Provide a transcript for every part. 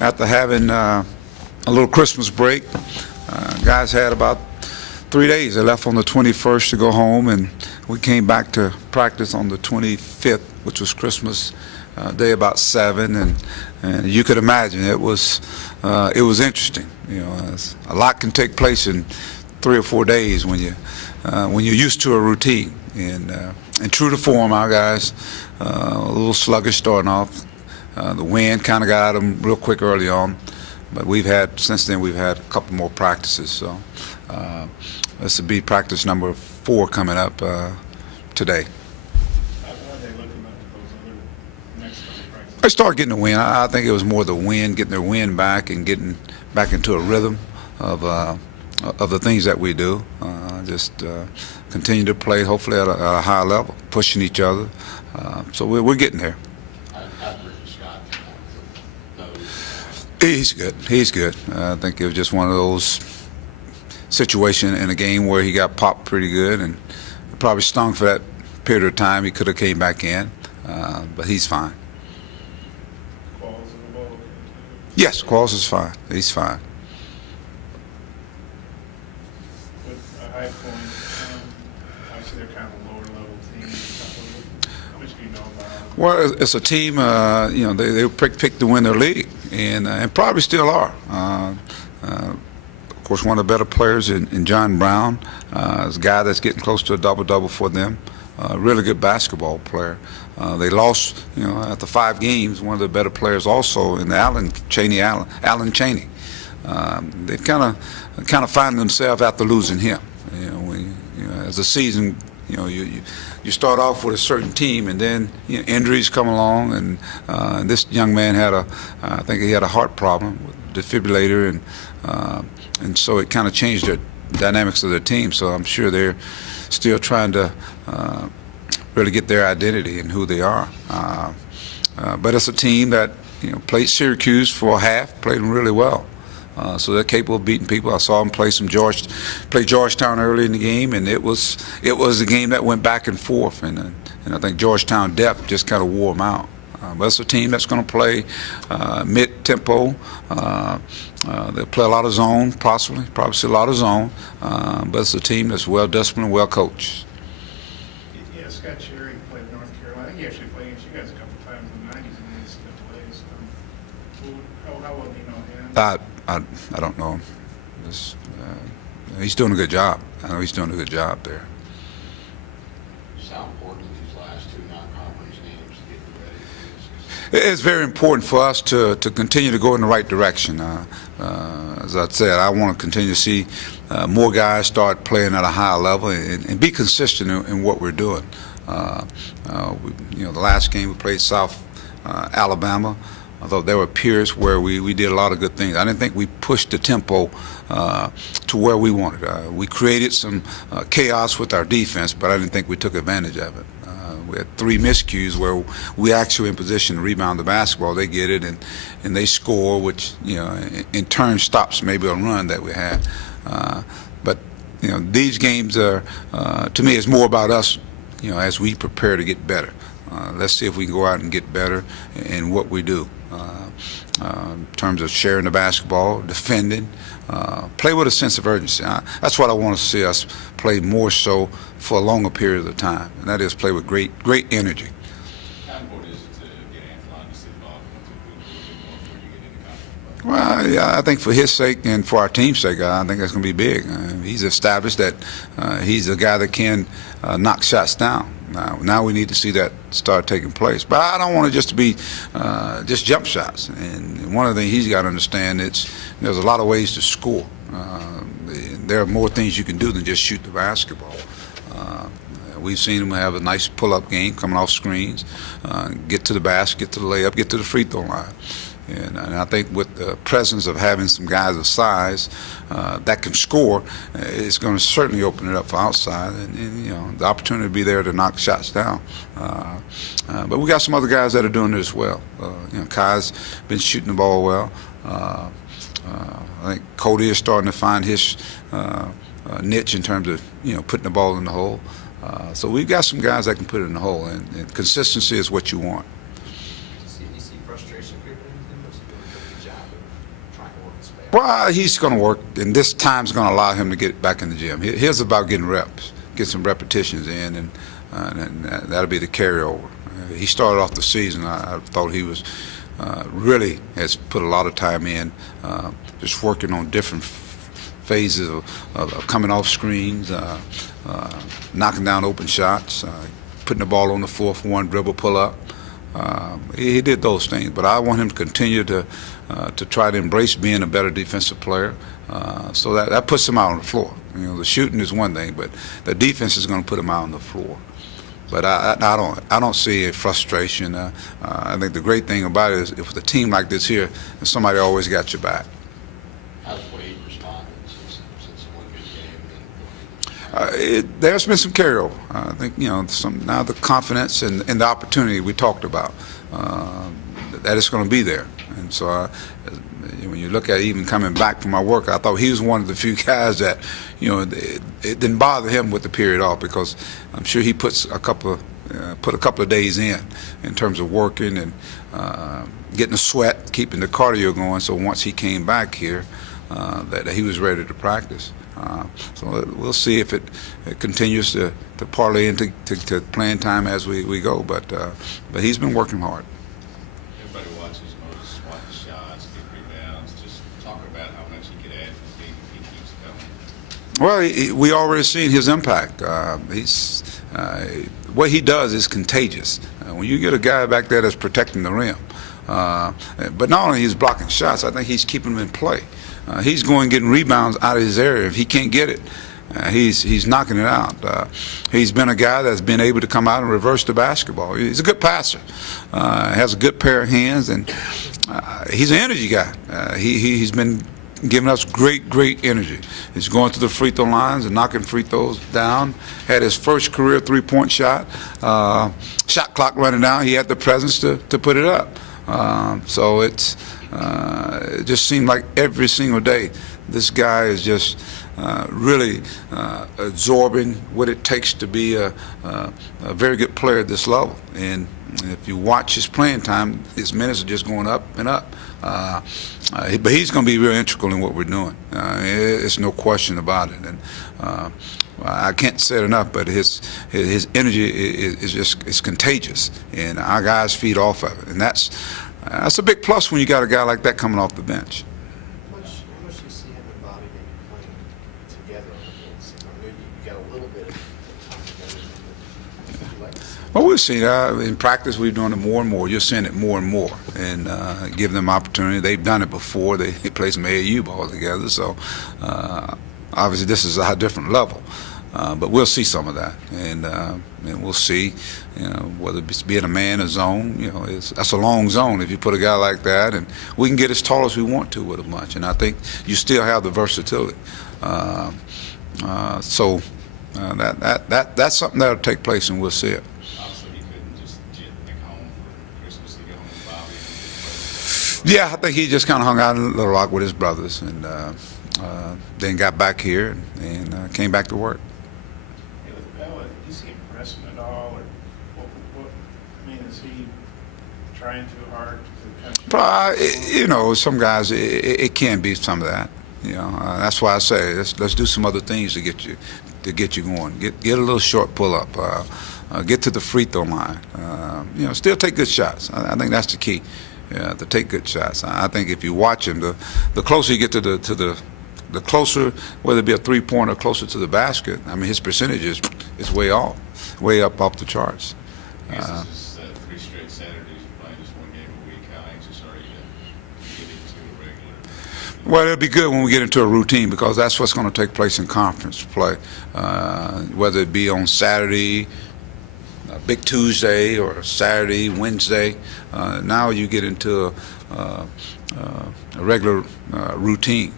after having a little Christmas break. Guys had about 3 days. They left on the 21st to go home, and we came back to practice on the 25th, which was Christmas Day, about 7. And you could imagine it was interesting. A lot can take place in 3 or 4 days when you're used to a routine. And true to form, our guys a little sluggish starting off. The wind kind of got them real quick early on, but since then we've had a couple more practices. So this will be practice number 4 coming up today. How are they looking at those other next couple practices? They started getting the wind. I think it was more the wind, getting their wind back and getting back into a rhythm of the things that we do. Just continue to play, hopefully at a high level, pushing each other. So we're getting there. He's good. He's good. I think it was just one of those situations in a game where he got popped pretty good, and it probably stung for that period of time. He could have came back in, but he's fine. Qualls in the ball? Yes, Qualls is fine. He's fine. With High Point, obviously they're kind of a lower level team. How much do you know about? Well, it's a team. They picked to win their league, and probably still are. Of course, one of the better players in John Brown is a guy that's getting close to a double-double for them. Really good basketball player. They lost, after 5 games, one of the better players also in the Alan Cheney. They've kind of find themselves after losing him. As the season, you start off with a certain team, and then injuries come along, and this young man I think he had a heart problem with defibrillator, and so it kind of changed the dynamics of their team. So I'm sure they're still trying to really get their identity and who they are. But it's a team that played Syracuse for a half, played them really well. So they're capable of beating people. I saw them play Georgetown early in the game, and it was a game that went back and forth, and I think Georgetown depth just kind of wore them out. But it's a team that's going to play mid-tempo. They'll play a lot of zone, probably see a lot of zone. But it's a team that's well disciplined, well coached. Yeah, Scott Cherry played North Carolina. He actually played against you guys a couple times in the 90s in these plays. How well do you know him? I don't know him. He's doing a good job. I know he's doing a good job there. How important these last 2 non-conference games to get ready for this? It's very important for us to continue to go in the right direction. As I said, I want to continue to see more guys start playing at a higher level and be consistent in what we're doing. The last game we played South Alabama. Although there were periods where we did a lot of good things. I didn't think we pushed the tempo to where we wanted. We created some chaos with our defense, but I didn't think we took advantage of it. We had 3 miscues where we actually in position to rebound the basketball. They get it, and they score, which in turn stops maybe a run that we had. But these games are, to me, it's more about us. As we prepare to get better. Let's see if we can go out and get better in what we do. In terms of sharing the basketball, defending, play with a sense of urgency. That's what I want to see us play more so for a longer period of time, and that is play with great energy. How important is it to get Antoine to sit involved once it moves a little bit more before you get into conference play? Well, yeah, I think for his sake and for our team's sake, I think that's going to be big. He's established that he's a guy that can knock shots down. Now we need to see that start taking place. But I don't want it just to be just jump shots. And one of the things he's got to understand is there's a lot of ways to score. There are more things you can do than just shoot the basketball. We've seen him have a nice pull-up game, coming off screens, get to the basket, get to the layup, get to the free throw line. And I think with the presence of having some guys of size that can score, it's going to certainly open it up for outside, and the opportunity to be there to knock shots down. But we got some other guys that are doing it as well. Kai's been shooting the ball well. I think Cody is starting to find his niche in terms of putting the ball in the hole. So we've got some guys that can put it in the hole, and consistency is what you want. You see frustration creeping into him, or is he doing a good job Well, he's going to work, and this time's going to allow him to get back in the gym. Here's about getting reps, get some repetitions in, and that'll be the carryover. He started off the season. I thought he was really has put a lot of time in, just working on different phases of coming off screens, knocking down open shots, putting the ball on the floor for one dribble, pull up. He did those things, but I want him to continue to try to embrace being a better defensive player. So that puts him out on the floor. You know, the shooting is one thing, but the defense is going to put him out on the floor. But I don't see a frustration. I think the great thing about it is with a team like this here, somebody always got your back. How's Wade responded since one good game? There's been some carryover. I think now the confidence and the opportunity we talked about that it's going to be there. And so when you look at even coming back from my work, I thought he was one of the few guys that it didn't bother him with the period off, because I'm sure he puts a couple of days in terms of working and getting a sweat, keeping the cardio going. So once he came back here, that he was ready to practice. So we'll see if it continues to parlay into playing time as we go. But he's been working hard. Everybody watches Moses swat the shots, get rebounds. Just talk about how much he could add to the team if he keeps coming. Well, we already seen his impact. What he does is contagious. When you get a guy back there that's protecting the rim, but not only he's blocking shots, I think he's keeping them in play. He's going getting rebounds out of his area. If he can't get it, he's knocking it out. He's been a guy that's been able to come out and reverse the basketball. He's a good passer. Has a good pair of hands, and he's an energy guy. He's been giving us great energy. He's going to the free throw lines and knocking free throws down. Had his first career three-point shot. Shot clock running down. He had the presence to put it up. So it just seemed like every single day this guy is just really absorbing what it takes to be a very good player at this level. And if you watch his playing time, his minutes are just going up and up. But he's going to be real integral in what we're doing. It's no question about it. And I can't say it enough, but his energy is contagious, and our guys feed off of it. And that's a big plus when you got a guy like that coming off the bench. How much do you see him and Bobby maybe playing together on the court? I know you got a little bit of time together. Would you like to see? Well, we've seen in practice we're doing it more and more. You're seeing it more and more, and give them opportunity. They've done it before. They played some AAU ball together, so obviously this is a different level. But we'll see some of that, and we'll see, whether it's being a man or zone. That's a long zone if you put a guy like that, and we can get as tall as we want to with a bunch. And I think you still have the versatility. So that's something that'll take place, and we'll see it. Obviously, he couldn't just jet back home for Christmas to go home with Bobby. Yeah, I think he just kind of hung out in Little Rock with his brothers, and then got back here and came back to work. Hey, with Bella, is he impressing at all, or is he trying too hard to kind of? Some guys, it can be some of that. That's why I say let's do some other things to get you going. Get a little short pull up. Get to the free throw line. Still take good shots. I think that's the key. To take good shots. I think if you watch him, the closer you get to the closer, whether it be a three-pointer or closer to the basket, I mean his percentage is way up off the charts. I guess this is 3 straight Saturdays playing just one game a week. How anxious are you to get into a regular? Well, it'll be good when we get into a routine, because that's what's going to take place in conference play, whether it be on Saturday, Big Tuesday, or Saturday, Wednesday. Now you get into a regular routine.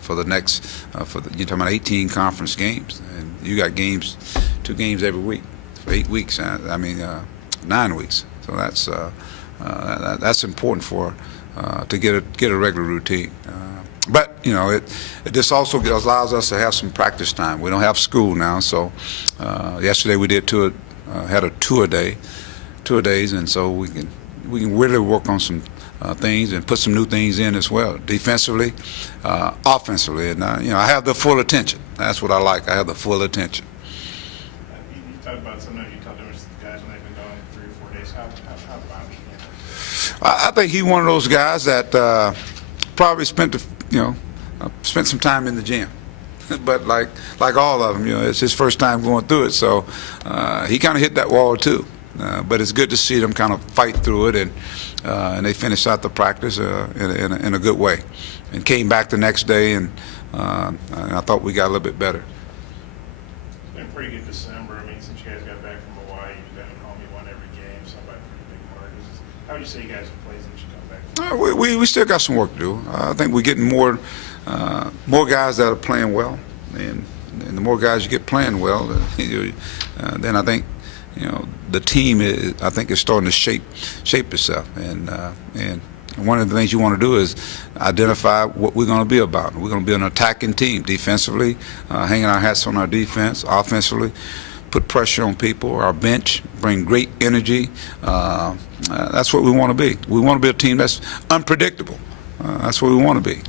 For the next, you're talking about 18 conference games, and you got 2 games every week for 8 weeks. 9 weeks. So that's important to get a regular routine. But this also allows us to have some practice time. We don't have school now, so yesterday we did had a tour days, and so we can we can really work on some things and put some new things in as well, defensively, offensively, and I have the full attention. That's what I like. I have the full attention. You talk about sometimes you tell difference guys when they've been gone 3 or 4 days. How Bobby handles it? I think he's one of those guys that probably spent some time in the gym. But like all of them, it's his first time going through it, so he kind of hit that wall too. But it's good to see them kind of fight through it, and they finished out the practice in a good way, and came back the next day, and I thought we got a little bit better. It's been a pretty good December. I mean, since you guys got back from Hawaii, you've been at home, you won every game, so by a pretty big margin. How would you say you guys have played since you come back? We still got some work to do. I think we're getting more guys that are playing well, and the more guys you get playing well, then I think the team is starting to shape itself, and one of the things you want to do is identify what we're going to be about. We're going to be an attacking team defensively, hanging our hats on our defense, offensively, put pressure on people. Our bench bring great energy. That's what we want to be. We want to be a team that's unpredictable. That's what we want to be.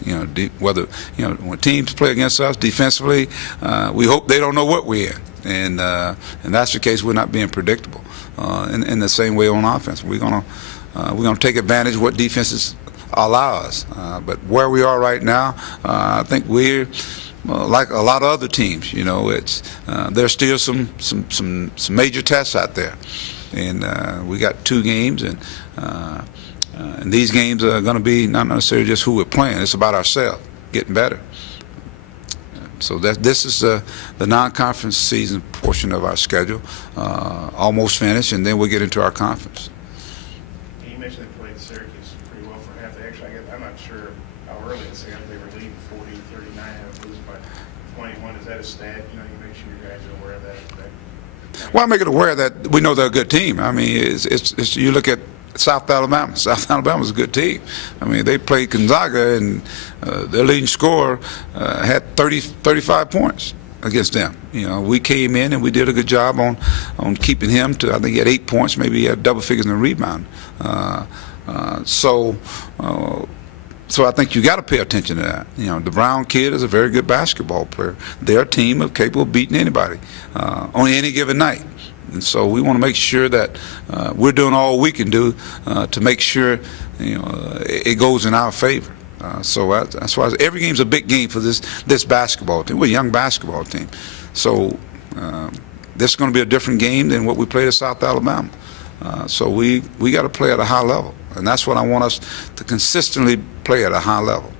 When teams play against us defensively, we hope they don't know what we're in, and that's the case. We're not being predictable. In the same way on offense, we're gonna take advantage of what defenses allow us. But where we are right now, I think we're like a lot of other teams. There's still some major tests out there, and we got 2 games, and these games are going to be not necessarily just who we're playing. It's about ourselves getting better. So this is the non-conference season portion of our schedule, almost finished, and then we'll get into our conference. You mentioned they played Syracuse pretty well for half. I'm not sure how early in the second they were leading 40-39 and losing by 21. Is that a stat? You make sure you guys are aware of that. Well, I make it aware that we know they're a good team. I mean, it's you look at South Alabama. South Alabama's a good team. I mean, they played Gonzaga, and their leading scorer had 35 points against them. We came in and we did a good job on keeping him to, I think he had 8 points, maybe he had double figures in the rebound. So I think you got to pay attention to that. The Brown kid is a very good basketball player. Their team is capable of beating anybody on any given night. And so we want to make sure that we're doing all we can do to make sure it goes in our favor. So that's why every game's a big game for this basketball team. We're a young basketball team, so this is going to be a different game than what we played at South Alabama. So we got to play at a high level, and that's what I want us to consistently play at a high level.